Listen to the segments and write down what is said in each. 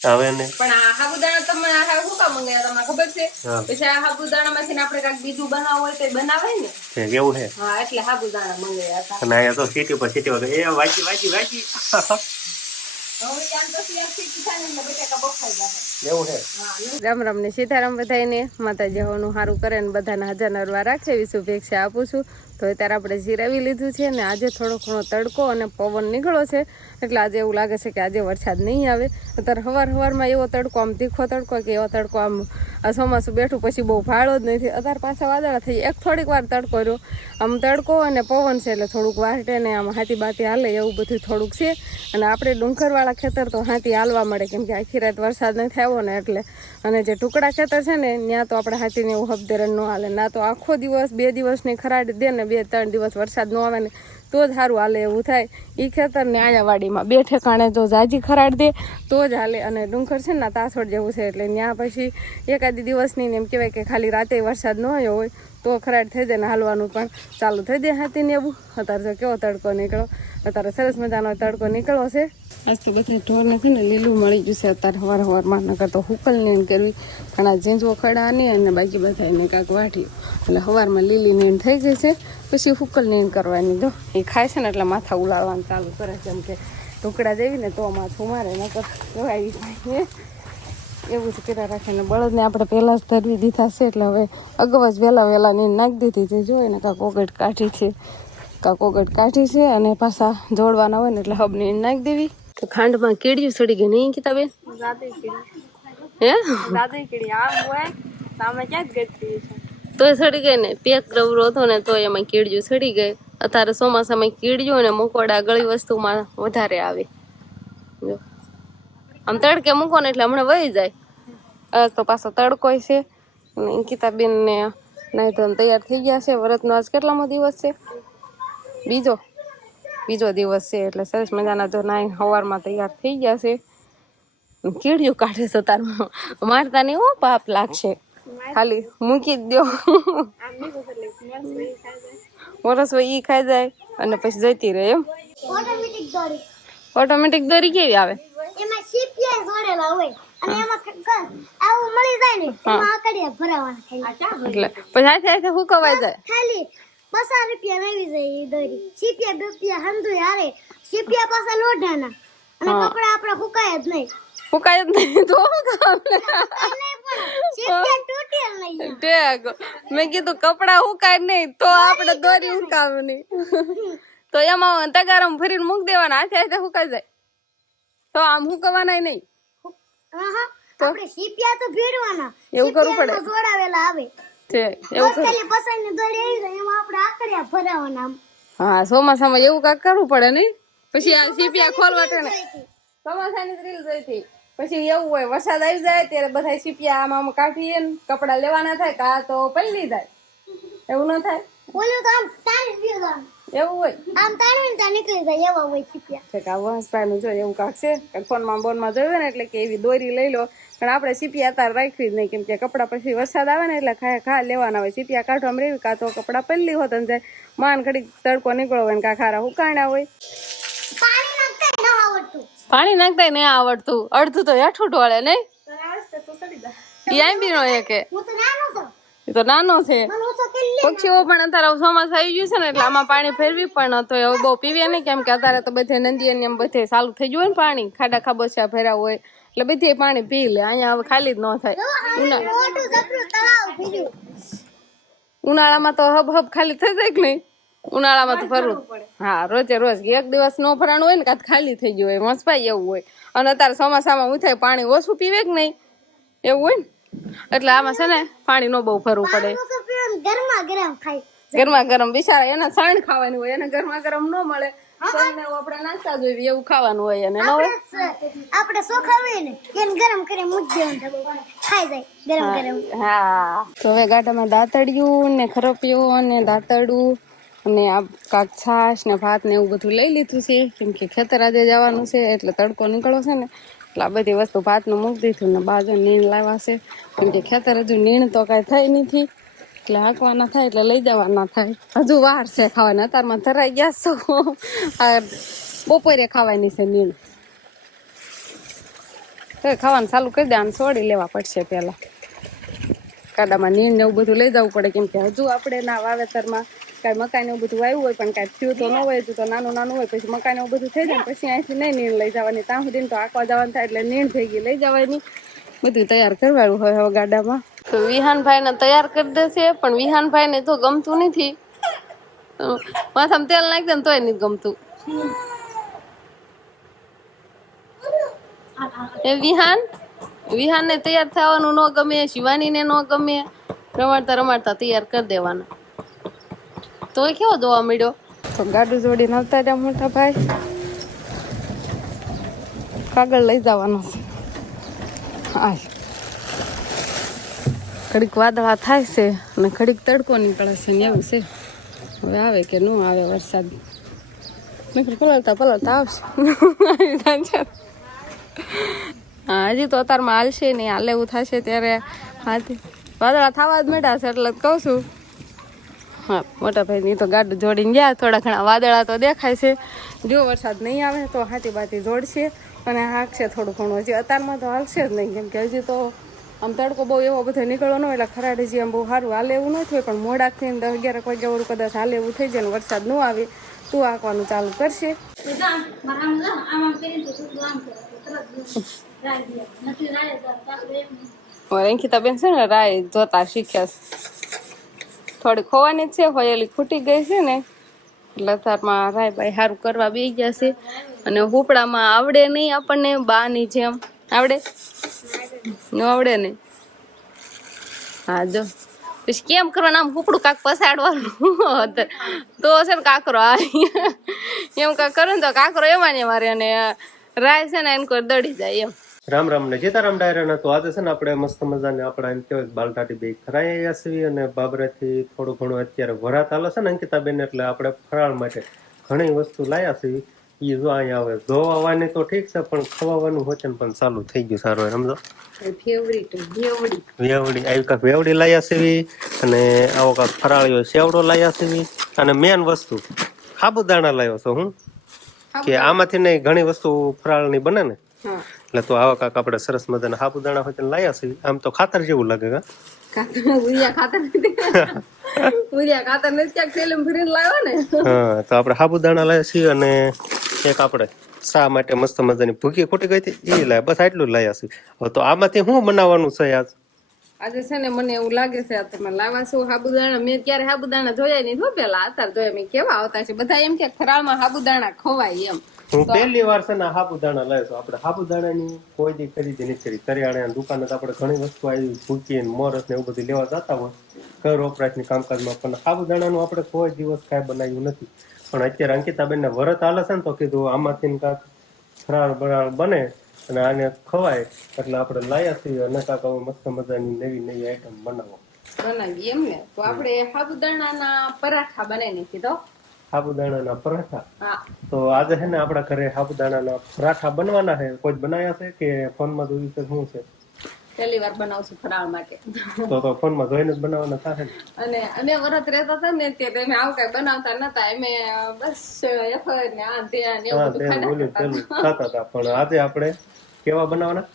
હવે ને પણ આ સાબુદાણા તમે શું કામ મંગાવ્યા તમને ખબર છે? હા પછી આ સાબુદાણા માંથી આપણે કાંઈક બીજું બનાવવું હોય તો બનાવાય ને. એવું છે. હા એટલે સાબુદાણા મંગાવ્યા હતા. અને અહીંયા તો સીટી પર સીટી વગર એ વાંચી વાંચી વાંચી રામ રામ ને સીતારામ બધાને માતાજી હોવાનું સારું કરે ને બધાને હાજર નરવા રાખે એવી શુભેચ્છા આપું છું. તો અત્યારે આપણે જીરાવી લીધું છે ને આજે થોડો ઘણો તડકો અને પવન નીકળ્યો છે એટલે આજે એવું લાગે છે કે આજે વરસાદ નહીં આવે. અત્યારે સવારમાં એવો તડકો આમ તીખો તડકો કે એવો તડકો આમ આ ચોમાસું બેઠું પછી બહુ ભાળો જ નથી. અત્યારે પાછા વાદળા થઈ એક થોડીક વાર તડકો રહ્યો આમ તડકો અને પવન છે એટલે થોડુંક વાટે ને આમ હાથી બાતી હાલે એવું બધું થોડુંક છે. અને આપણે ડુંગરવાળા ખેતર તો હાથી હાલવા મળે કેમ કે આખી રાત વરસાદ નથી આવ્યો ને એટલે. અને જે ટુકડા ખેતર છે ને ત્યાં તો આપણે હાથીને એવું હબધેરણ ન હાલે ના તો આખો દિવસ 2 દિવસની ખરાડી દે ને 2-3 દિવસ વરસાદ ન આવે ને તો જ સારું હાલે એવું થાય. એ ખેતર ને આયાવાડીમાં 2 ઠેકાણે જો જાજી ખરાડ દે તો જ હાલે. અને ડુંગર છે ને તાસોડ જેવું છે એટલે ત્યાં પછી એકાદી દિવસની ને એમ કહેવાય કે ખાલી રાતે વરસાદ ન આવ્યો હોય તો ખરાડ થઈ જાય ને હાલવાનું પણ ચાલુ થઈ જાય હાથીને એવું. અત્યારે જો કેવો તડકો નીકળો અત્યારે સરસ મજાનો તડકો નીકળ્યો છે. આજ તો બધા ઢોર નથી ને લીલું મળી ગયું છે અત્યારે સવારમાં નકર તો હુકલ નીણ કરવી પણ આ ઝીંઝવો ખડાની અને બાકી બધાને કાંક વાટ્યું એટલે સવારમાં લીલી નીણ થઈ ગઈ છે પછી હુકલ નીણ કરવાની. જો એ ખાય છે ને એટલે માથા ઉલાળવાનું ચાલુ કરે જેમ કે ઢોકળા જેવી ને તો માથું મારે નકર આવી જાય એવું જ કર્યા રાખે. ને બળદને આપણે પહેલાં જ ધરવી દીધા છે એટલે હવે અગાઉ જ વહેલા નીણ નાખી દીધી છે. જોઈએ ને કાંક ઓગટ કાઢી છે અને પાછા જોડવાના હોય ને એટલે હબ નીણ નાખી દેવી. તો ખાંડમાં કીડિયું સડી ગઈ નહીં કિતાબેન? તોય સડી ગઈ ને પેક રવરો હતો ને તો એમાં કીડિયું સડી ગઈ. અત્યારે ચોમાસામાં કીડિયું અને મકોડા ગળી વસ્તુમાં વધારે આવે. જો આમ તડકે મૂકો ને એટલે હમણાં વહી જાય. તો પાછો તડકો છે. અને અંકિતાબેન ને નાઈ ધોઈને તૈયાર થઈ ગયા છે. વ્રતનો આજ કેટલામો દિવસ છે? બીજો દિવસ છે એટલે સરસ મજાના જો નાઈ સવારમાં તૈયાર થઈ ગયા છે. કીડિયું કાઢે છે તારમાં મારતા નહીં હો પાપ લાગશે ખાલી મૂકી જ દો. વરસ હોય ઈ ખાઈ જાય અને પછી જતી રહે એમ. ઓટોમેટિક દોરી કેવી આવે? એમાં સીપીઆઈ જોડેલા હોય અને એમાં આવું મળી જાય ને એમાં આકડિયા ભરાવાના ખાલી એટલે પછી હાથે હુકવાઈ જાય ખાલી 200 રૂપિયા આવી જાય એ દોરી. સીપીયા બેપિયા હંધુ હારે સીપીયા પાછા લોઢાના અને કપડા આપડા હુકાય જ નહીં. હુકાય જ નહીં તો મેં કીધું કપડા હુકાય નહીં તો આપણે દોરી હુકાવની તો એમાં તગારામાં ફરીને મૂકી દેવાના હાથે હુકાઈ જાય તો આમ હુકવાના નહીં. આપણે સીપીયા તો ભેડવાના એવું કરવું પડે જોડાવેલા આવે છે એવું ખાલી પસાઈને દોરી આવી જાય એમાં આપણે આકડિયા ભરાવાના. હા ચોમાસામાં એવું કાંઈક કરવું પડે નહીં. પછી આ સીપિયા ખોલવા ને ચોમાસાની રીલ જોઈ હતી. પછી એવું હોય વરસાદ આવી જાય ત્યારે બધા સીપિયા આમ કાઢીએ ને કપડા લેવાના થાય કા તો પલળી જાય. એવું ન થાય? બોલ્યું તો આમ તાણી દીધો એવું હોય આમ તાણીને તા નીકળી જાય એવા હોય સીપિયા. છે કે વંશભાઈનું જો એવું કાંક છે ફોનમાં બોનમાં જોયું ને એટલે કે એવી દોરી લઈ લો. પણ આપણે સીપિયા અત્યારે રાખવી જ નહીં કેમ કે કપડા પછી વરસાદ આવે ને એટલે ખા લેવાના હોય. સીપિયા કાઢવામાં રહેવી કાં તો કપડા પલળી હોત ને જાય માન ઘડી તડકો નીકળો હોય ને કાં ખારા હુકાણા હોય. પાણી નાખતા નહીં આવડતું અડધું તો હેઠું ઢોળે નહીં. એ આંબી નો એક એ તો નાનો છે. પક્ષીઓ પણ અત્યારે ચોમાસું આવી ગયું છે ને એટલે આમાં પાણી ફેરવી પણ તો હવે બહુ પીવે નહીં કેમ કે અત્યારે તો બધે નદી એમ બધે ચાલુ થઈ ગયું હોય ને પાણી ખાડા ખાબોચિયા ભર્યા હોય એટલે બધે પાણી પી લે. અહીંયા હવે ખાલી જ ન થાય. ઉનાળામાં તો હબ ખાલી થઈ જાય કે નહીં? ઉનાળામાં તો ભરવું હા રોજે રોજ એક દિવસ નો ભરાણું હોય ને કાં ખાલી થઈ ગયું હોય મસ્પાઈ એવું હોય. અને અત્યારે ચોમાસામાં હું થાય પાણી ઓછું પીવે કે નહીં એવું હોય ને એટલે આમાં છે ને પાણી નો બહુ ભરવું પડે. ગરમા ગરમ બિચારા એના સણ ખાવાની હોય એને ગરમા ગરમ ન મળે આપણે નાસ્તા જોઈએ એવું ખાવાનું હોય અને આપણે સોખાવીએ ને એને ગરમ કરી મૂકી દેવાનું ખાઈ જાય ગરમ ગરમ. હા તો હવે ગાડામાં દાંતડિયું ને ખરપિયું અને દાંતડું અને આ કાક છાશ ને ભાત ને એવું બધું લઈ લીધું છે કેમ કે ખેતર આજે જવાનું છે એટલે તડકો નીકળો છે ને એટલે આ બધી વસ્તુ ભાતનું મૂકી દીધું ને બાજુ નીણ લાવ્યા છે કેમ કે ખેતર હજુ નીણ તો કાંઈ થઈ નથી એટલે હાંકવાના થાય એટલે લઈ જવાના થાય. હજુ વાર છે ખાવાના અત્યારમાં ધરાઈ ગયા છો આ બપોરે ખાવાની છે નીણ. તો ખાવાનું ચાલુ કરી દે, આને છોડી લેવા પડશે પહેલા. કાડામાં નીણ ને એવું બધું લઈ જવું પડે, કેમ કે હજુ આપણે ના વાવેતરમાં કાંઈ મકાઈ ને એવું બધું વાવ્યું હોય પણ કાંઈ થયું તો ન હોય, હજુ તો નાનું નાનું હોય. પછી મકાઈ ને એવું બધું થઈ જાય પછી અહીંથી નહીં નીણ લઈ જવાની, ત્યાં સુધી તો આંકવા જવાનું થાય એટલે નીણ ભેગી લઈ જવાની. બધું તૈયાર કરવાનું હોય હવે ગાડામાં. તો વિહાનભાઈને તૈયાર કરી દેશે, પણ વિહાનભાઈને તો ગમતું નથી. માથામાં તેલ નાખી દે ને તોય નથી ગમતું. એ વિહાનને તૈયાર થવાનું ન ગમે, શિવાનીને ન ગમે. રમાડતા રમાડતા તૈયાર કરી દેવાના. તોય કેવો જોવા મળ્યો. તો ગાડું જોડીને આવતા રહ્યા મોટા ભાઈ. કાગળ લઈ જવાનો છે. હા, ઘડીક વાદળા થાય છે અને ઘડીક તડકો નીકળે છે ને એવું છે. હવે આવે કે ન આવે વરસાદ, પલળતા પલળતા આવશે. હા, હજી તો અત્યારમાં હાલશે નહીં, હાલે એવું થશે ત્યારે હાથી વાદળા થવા જ માંડ્યા છે એટલે જ કહું છું. હા, મોટા ભાઈની તો ગાડું જોડીને ગયા, થોડા ઘણા વાદળા તો દેખાય છે. જો વરસાદ નહીં આવે તો હાથી બાથી જોડશે અને હાંકશે થોડું ઘણું. હજી અત્યારમાં તો હાલશે જ નહીં, કેમ કે હજી તો આમ તડકો બહુ એવો બધો નીકળવાનો એટલે ખરાડ હજી આમ બહુ સારું હાલે એવું ન થયું. પણ મોડાથી 10-11 વાગ્યા કદાચ હાલે એવું થઈ જાય ને વરસાદ ન આવે તું આંકવાનું ચાલુ કરશે. અંકિતાબેન છે ને રાય જોતા શીખ્યા, થોડી ખોવાની જ છે, હોયેલી ખૂટી ગઈ છે ને એટલે અત્યારમાં રાય ભાઈ સારું કરવા બેસી ગયા છે. અને હુપડામાં આવડે નહીં આપણને, બાની જેમ આવડે ન આવડે નહીં. હા જો પછી કેમ કરવાનું, આમ હુપડું કાંક પસાડવાનું તો છે ને કાકરો એમ કાંક કરે ને તો કાકરો એમાં ને મારે, અને રાય છે ને એને કોઈ દડી જાય એમ. રામ રામ ને સીતારામ ડાયરા. તો આજે છે ને આપણે મસ્ત મજાને આપણા એમ કહેવાય બાલટાટી બે ખરાઈ આવ્યા અને બાબરાથી થોડું ઘણું અત્યારે વરાત આલે છે ને અંકિતાબેન, એટલે આપણે ફરાળ માટે ઘણી વસ્તુ લાયા છે. એ જો અહીંયા આવે જોવાની તો ઠીક છે, પણ ખવાવાનું વચન પણ ચાલુ થઈ ગયું. સારું સમજો, વેવડી આવી કાંક વેવડી લાયા છે અને આવો કાંક ફરાળીઓ સેવડો લાયા છે. અને મેન વસ્તુ સાબુદાણા લાવ્યો છો હું, કે આમાંથી નહીં ઘણી વસ્તુ ફરાળની બને ને, એટલે તો આવા કાંક આપણે સરસ મજાના સાબુદાણા હોય લાયા છે. આમ તો ખાતર જેવું લાગે. હા, તો આપણે સાબુદાણા લાયા છીએ અને એક આપણે શા માટે મસ્ત મજાની ભૂકી ખોટી ગઈ હતી એ લાયા, બસ આટલું જ લાયા છે. હવે તો આમાંથી શું બનાવવાનું છે આજ? આજે છે ને મને એવું લાગે છે તમે લાવા છો સાબુદાણા. મેં ક્યારે સાબુદાણા જોયા નહીં હો, પેલા અત્યારે જોયા. મેં કેવા આવતા છે બધા એમ કે ફરાળમાં સાબુદાણા ખવાય એમ. હું પહેલી વાર છે ને સાબુદાણા લાવ્યો છું. આપણે સાબુદાણાની કોઈ દી ખરીદી નથી કરી. કરિયાણાની દુકાને તો આપણે ઘણી વસ્તુ આવી ભૂકી મોરસ ને એવું બધું લેવા જતા હોય ઘર વપરાશની કામકાજમાં, પણ સાબુદાણાનું આપણે કોઈ દિવસ કાંઈ બનાવ્યું નથી. પણ અત્યારે અંકિતાબેન ને વરત હાલે છે ને તો કીધું આમાંથી કાંક ફરાળ બરાળ બને અને આને ખવાય એટલે આપણે લાયા છીએ અને કાંક મસ્ત મજાની નવી નવી આઈટમ બનાવી એમ ને. તો આપણે સાબુદાણાના પરાઠા બનાવી કીધો. સાબુદાણાના પરાઠા? તો આજે છે ને આપણા ઘરે સાબુદાણાના પરાઠા બનવાના છે. કોઈ બનાવ્યા છે કે ફોનમાં જોયું છે? શું છે? પહેલી વાર બનાવશું ફરાળ માટે. તો ફોનમાં જોઈને જ બનાવવાના થાય ને. અને અમે વરત રહેતા હતા ને ત્યારે અમે આવું કઈ બનાવતા નતા. અમે બસ એફર ને આ તે ને એવું બધું ખાતા હતા. પણ આજે આપણે કેવા બનાવવાના?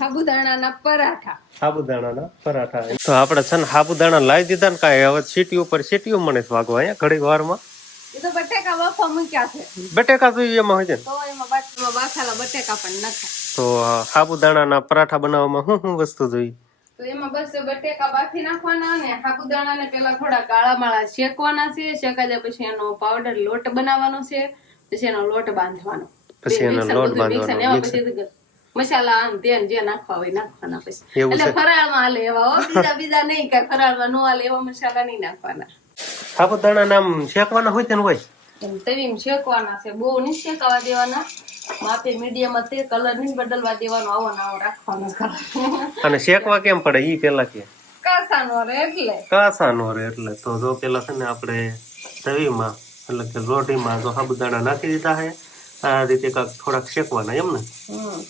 સાબુદાણાના પરાઠા. સાબુદાણાના પરાઠા. તો આપણે છે ને સાબુદાણા લાવી દીધા ને કાંઈ હવે સીટી ઉપર સીટીઓ મને વાગવા અહીંયા ઘડીક વારમાં. એ તો બટેકા બાફા મૂક્યા છે. બટેકા તો એમાં હોય છે તો એમાં બાફેલા બટેકા પણ નખાય. તો સાબુદાણાના પરાઠા બનાવવામાં શું વસ્તુ જોઈએ? તો એમાં બસ બટેકા બાફી નાખવાના અને સાબુદાણાને પેલા થોડા કાળા માળા શેકવાના છે. શેકાઈ જાય પછી એનો પાવડર લોટ બનાવવાનો છે. પછી એનો લોટ બાંધવાનો. પછી એનો લોટ બાંધવાનો. મસાલા આમ તેન જે નાખવા હોય નાખવાના. પછી એટલે ફરાળમાં હાલે એવા બીજા નહીં કે ફરાળમાં નો હાલે એવા મસાલા નહીં નાખવાના. સાબુદાણા નામ શેકવાના હોય તેનું હોય તવીમ શેકવાના છે. બહુ નહીં શેકાવા દેવાના. માપે મીડિયમ તે કલર નહીં બદલવા દેવાનો. આવો ને આવો રાખવાનો. અને શેકવા કેમ પડે ઈ પેલા કે? કાસાનો રે એટલે તો જો પેલા છે ને આપણે તવીમાં એટલે કે રોટીમાં જો સાબુદાણા નાખી દીધા છે. આ રીતે થોડાક શેકવાના એમ ને?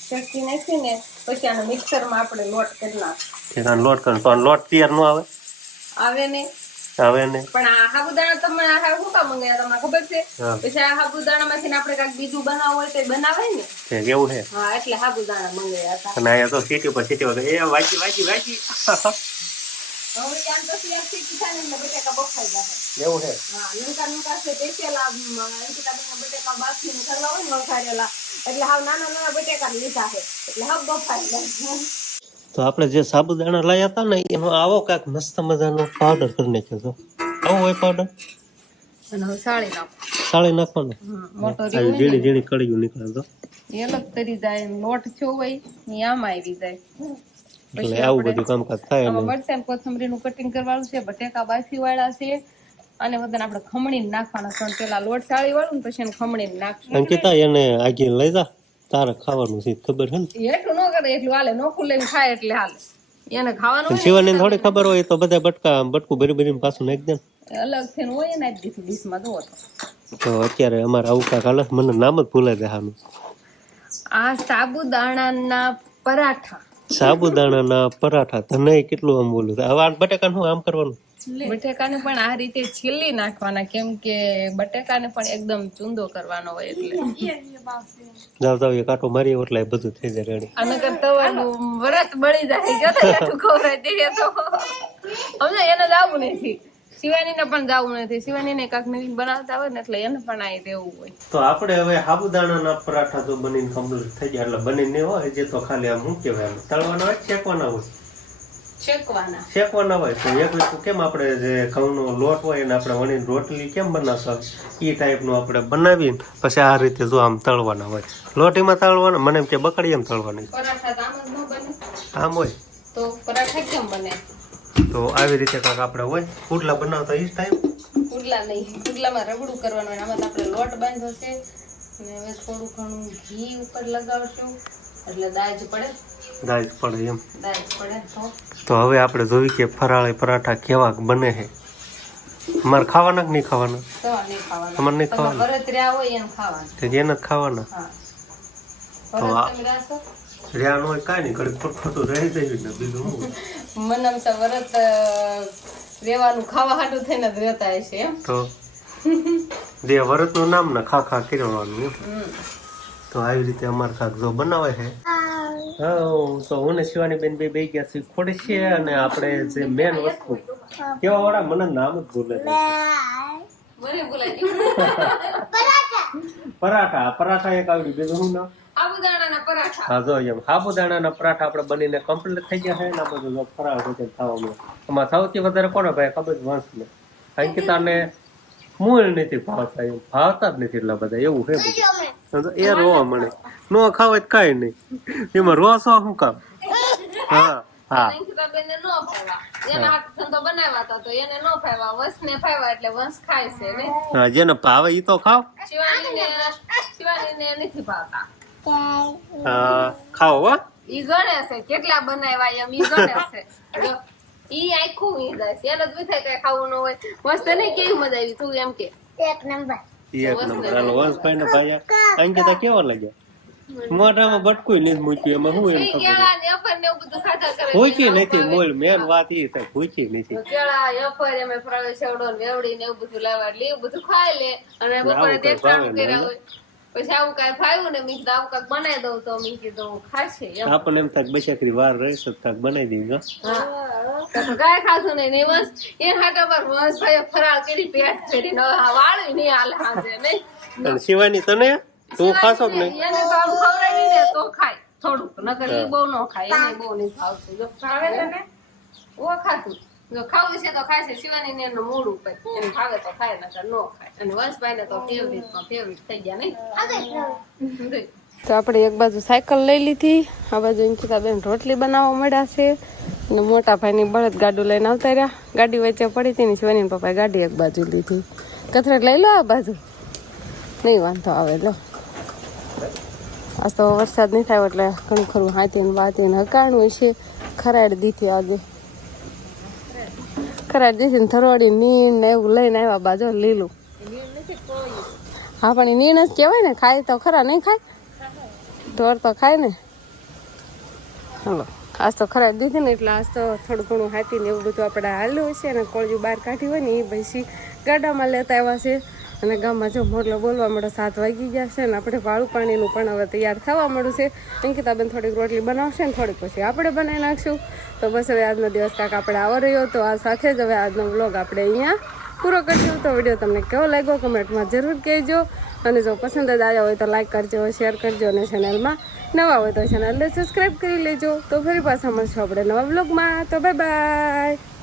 શેકી નાખીને પછી આને મિક્સરમાં આપણે લોટ કરી નાખીએ. લોટ કરો તો લોટ તૈયાર ન આવે? આવે ને હવે ને પણ આ સાબુદાણા તમે આ શું કામ મંગાવ્યા તમને ખબર છે? હા. પછી આ સાબુદાણામાંથી આપણે કાંઈક બીજું બનાવવું હોય તો બનાવાય ને. કેવું છે હા એટલે સાબુદાણા મંગાવ્યા હતા. અને અહીંયા તો સીટી પર સીટી વગર એ વાંચી હવે ત્યાં તો સીટી થાય ને બટેકા બફાઈ જાય. એવું છે હા નંકા છે પેલા બટેકા બાફીને કરવા હોય ને વઘારેલા એટલે હાવ નાના નાના બટેકા લીધા છે એટલે હાવ બફાઈ જાય. તો આપણે જે સાબુદાણા લાયા હતા ને એનો આવો કાંઈક મસ્ત મજાનો પાવડર કરી નાખ્યો હતો. આવો હોય પાવડર અને હવે સાળી નાખો. સાળી નાખવાનો મોટો આવી ઝીણી ઝીણી કળીઓ નીકળે તો એ અલગ કરી જાય લોટ થયો હોય એ આમાં આવી જાય. એટલે આવું બધું કામકાજ થાય આમાં ને મરચાં કોથમરીનું કટિંગ કરવાનું છે, બટેકા બાફી વાળા છે અને બધાને આપણે ખમણીને નાખવાના છે. પેલા લોટ સાળી વાળું ને પછી એને ખમણીને નાખશું. અંકિતા એને આગી લઈ જા તારે ખાવાનું છે ખબર છે ને એટલું ન કરે એટલું હાલે, નોખું લઈને ખાય એટલે હાલે. એને ખાવાનું હોય શિવાની થોડી ખબર હોય તો બધા બટકું ભરી ભરીને પાછું નાખી દે ને અલગ થઈને હોય ને નાખી દીધું ડીશમાં જુઓ તો અત્યારે અમારે આવું કાંક હાલે મને નામ જ ભૂલાઈ દેવાનું. આ સાબુદાણાના પરાઠા. સાબુદાણાના પરાઠા તને કેટલું આમ બોલું હવે આ બટેકા શું આમ કરવાનું બટેકાને પણ આ રીતે છીલી નાખવાના કેમ કે બટેકાને પણ એકદમ ચૂંદો કરવાનો હોય એટલે જાવ એ કાંટો મારી એટલે બધું થઈ જાય રેડી. અને તવાનું વરત બળી જાય જતો એટલું ખવડાવી દઈએ તો અમને એને જવું નથી. શિવાનીને પણ જવું નથી. શિવાનીને કાંક નવીન બનાવતા હોય ને એટલે એને પણ આવી દેવું હોય. તો આપણે હવે સાબુદાણાના પરાઠા તો બનીને કમ્પ્લીટ થઈ જાય એટલે બનીને હોય જે તો ખાલી આમ શું કહેવાય તળવાના હોય શેકવાના હોય શેકવાના હોય તો એક વસ્તુ કેમ આપણે જે ઘઉંનો લોટ હોય એને આપણે વણીને રોટલી કેમ બનાવતા હોય એ ટાઈપનું આપણે બનાવીને પછી આ રીતે જો આમ તળવાના હોય લોટીમાં તળવાના મને એમ કે બકડી એમ તળવાની પરાઠા તો આમ જ ન બને આમ હોય તો પરાઠા કેમ બને? તો આવી રીતે કાંક આપણે હોય પુડલા બનાવતા એ ટાઈમ પુડલા નહીં, પુડલામાં રગડું કરવાનું હોય. આમાં તો આપણે લોટ બાંધ્યો છે અને હવે થોડું ઘણું ઘી ઉપર લગાવશું એટલે દાજ પડે એમ. તો તો હવે આપણે જોઈ કે ફરાળી પરાઠા કેવા બને છે. અમારે ખાવાના કે નહીં ખાવાના? નહીં ખાવાના. અમારે નહીં ખાવાના ભરત રહ્યા હોય એને ખાવાના. એને જ ખાવાના હા તો ભરત તમે રાસો રહ્યા હોય કાંઈ નહીં ઘડી ખોટું રહી જાય ને બીજું શું મનમસા વરત રેવાનું ખાવા હાટું થઈને જ રહેતા હશે એમ. તો દે વરતનું નામ ને ખા ખા કરવાનું એમ. તો આવી રીતે અમારે કાંક જો બનાવે છે તો હું ને શિવાની બેન બે ગયા છે ખોડી છે અને આપણે જે મેન વસ્તુ કેવા વાળા મને નામ જ ભૂલે છે. મને બોલાય ગયું. પરાઠા એક આવડી બીજું શું નામ સાબુદાણાના પરાઠા. હા જો એમ સાબુદાણાના પરાઠા આપણે બનીને કમ્પ્લીટ થઈ ગયા છે ને આ બધું ફરાળ રીતે ખાવા મળે. આમાં સૌથી વધારે કોને ભાઈ ખબર જ વંશને અંકિતાને મૂળ નથી ભાવતા એમ ભાવતા જ નથી એટલા બધા એવું છે બધું એ રોવા મળે નો ખાવે કાંઈ નહીં એમાં રોસો શું કામ હા અંકિતાબેનને નો ભાવ્યા. એના હાથ ધંધો બનાવ્યા હતા તો એને નો ભાવ્યા. વંશને ભાવ્યા એટલે વંશ ખાય છે ને. હા જેને ભાવે ઈ તો ખાવ શિવાનીને નથી ભાવતા. ખાઓ હો ઈ ગણે છે કેટલા બનાવ્યા એમ ઈ ગણે છે. ઈ આખું ઈ જાય છે એને જ વિથાય કઈ ખાવું ન હોય. મસ્ત નહીં કેવી મજા આવી તું એમ કે એક નંબર હાલો વંશભાઈ ને ભાઈ અંકિતા કેવા લાગ્યા મોઢામાં બટકું નથી મૂક્યું એમાં શું એમ ખબર કેળા ને અફર ને એવું બધું ખાધા કરે. ભૂખી નથી મોલ મેન વાત એ છે ભૂખી નથી કેળા અફર એમ ફરાળે સેવડો ને વેવડી ને એવું બધું લાવવા એટલે એવું બધું ખાઈ લે અને બપોરે દેખાડું કર્યા હોય પછી આવું કઈ ફાવ્યું ને મેં આવું કાંઈક બનાવી દઉં તો મેં કીધું ખાશે એમ. આપણને એમ થાય બચાકરી વાર રહેશે કાંઈક બનાવી દઈએ તો કાંઈ ખાધું નહીં ને વંશ એ હાટા પર વંશભાઈ ફરાળ કરી પેટ ફેરીને વાળું નહીં હાલે હાજે નહીં. અને શિવાની તને તું ખાશો કે નહીં એને તો આમ ખવડાવી ને તો ખાય થોડુંક નકર ઈ બહુ ન ખાય એને બહુ નહીં ભાવતું. જો ભાવે છે ને ઓ ખાતું જો ખાવું છે તો ખાય છે. શિવાની ને એનું મૂડ ઉપર એને ભાવે તો ખાય નકર ન ખાય. અને વંશભાઈ ને તો ફેવરિટ થઈ ગયા નહીં. તો આપણે એક બાજુ સાયકલ લઈ લીધી આ બાજુ અંકિતાબેન રોટલી બનાવવા મળ્યા છે અને મોટા ભાઈની બળદ ગાડું લઈને આવતા રહ્યા. ગાડી વચ્ચે પડી હતી ને શિવાની પપ્પાએ ગાડી એક બાજુ લીધી. કચરાટ લઈ લો આ બાજુ નહીં વાંધો આવે લો. આજ તો વરસાદ નહીં થાય એટલે ઘણું ખરું હાથીને વાતીને હકાણું છે. ખરાડ દીધી આજે ખરાડ દીધી ને થરવાડી નીણ ને એવું લઈને આવ્યા બાજુ લીલું. હા પણ એ નીણ જ કહેવાય ને ખાય તો ખરા નહીં ખાય ઢોર તો ખાય ને. હાલો આજ તો ખરાબ દીધી ને એટલે આજ તો થોડું ઘણું હાથી ને એવું બધું આપણે હાલ્યું હશે અને કોળિયું બહાર કાઢી હોય ને એ પછી ગાડામાં લેતા આવ્યા છે. અને ગામમાં જો મોરલો બોલવા મળો 7 વાગી ગયા છે ને આપણે વાળું પાણીનું પણ હવે તૈયાર થવા મળ્યું છે. અંકિતાબેન થોડીક રોટલી બનાવશે ને થોડીક પછી આપણે બનાવી નાખશું. તો બસ હવે આજનો દિવસ કાંક આપણે આવો રહ્યો તો આ સાથે જ હવે આજનો વ્લોગ આપણે અહીંયા પૂરો કરશું. તો વિડીયો તમને કેવો લાગ્યો કમેન્ટમાં જરૂર કહેજો. અને જો પસંદ જ આવ્યા હોય તો લાઈક કરજો, શેર કરજો અને ચેનલમાં નવા હોય તો ચેનલને સબસ્ક્રાઈબ કરી લેજો. તો ફરી પાછા મળશું આપણે નવા વ્લોગમાં. તો બાય બાય.